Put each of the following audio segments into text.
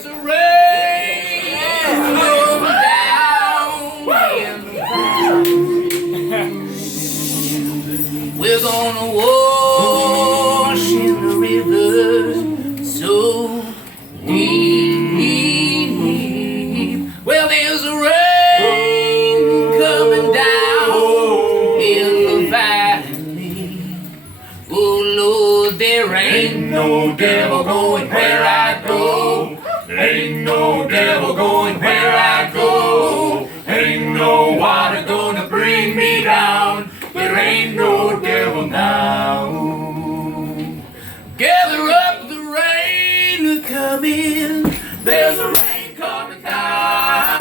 there's a rain going down in the we're gonna wash in the rivers so deep. Well, there's a rain coming down in the valley. Oh Lord, there ain't no devil going where I go. Ain't no devil going where I go. Ain't no water gonna bring me down. There ain't no devil now. Gather up the rain coming. There's a rain coming down.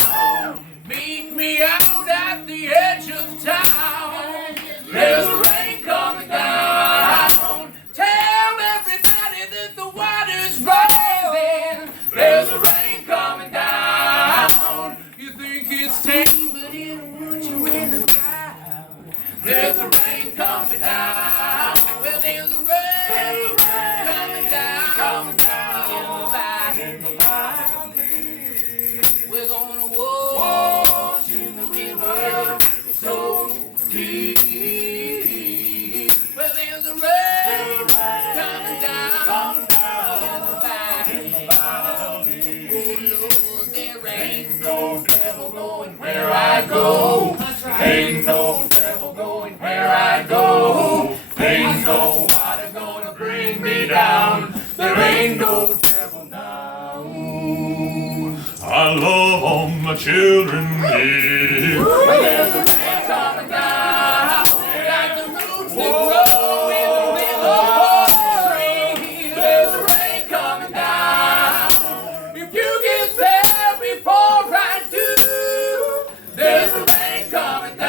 Meet me out at the edge of town. There's a rain coming down. Tell everybody that the water's rising. There's a rain coming down. You think it's tame, but it'll put you in the crowd. There's a rain coming down. Well, there's a rain coming down in the valley. We're gonna wash in the river so deep. Well, there's a rain coming down in the valley. Oh Lord, there ain't no devil going where I go. Ain't no devil going where I go. Ain't no water gonna bring me down. There ain't no devil now. I love all my children here. Well, there's a rain coming down, like the roots that grow in the willow tree. There's a rain coming down. If you get there before I do, there's a rain coming down.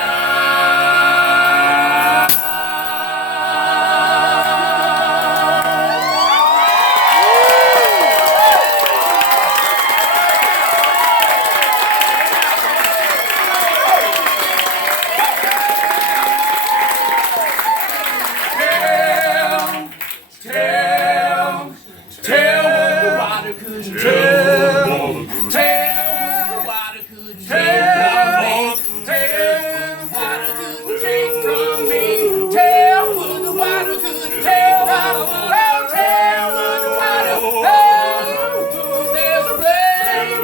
Tell what the water couldn't tell. Tell what the water couldn't tell. Tell what the water couldn't take from me. Tell what the water couldn't tell. Well, tell what the water. There's a rain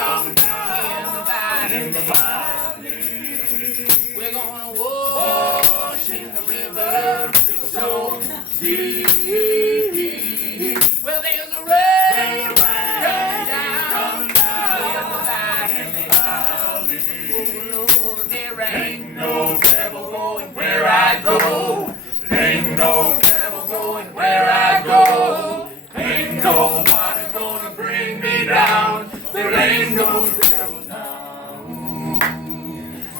coming down in the valley. We're gonna wash in the river so deep. Well, there's a rain coming down in the valley. Oh Lord, there ain't no devil going where I go. Ain't no devil going where I go. Ain't no water gonna bring me down. There ain't no devil now.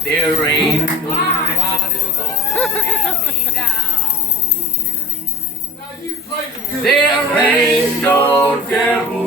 There ain't no water gonna bring me down. There ain't no devil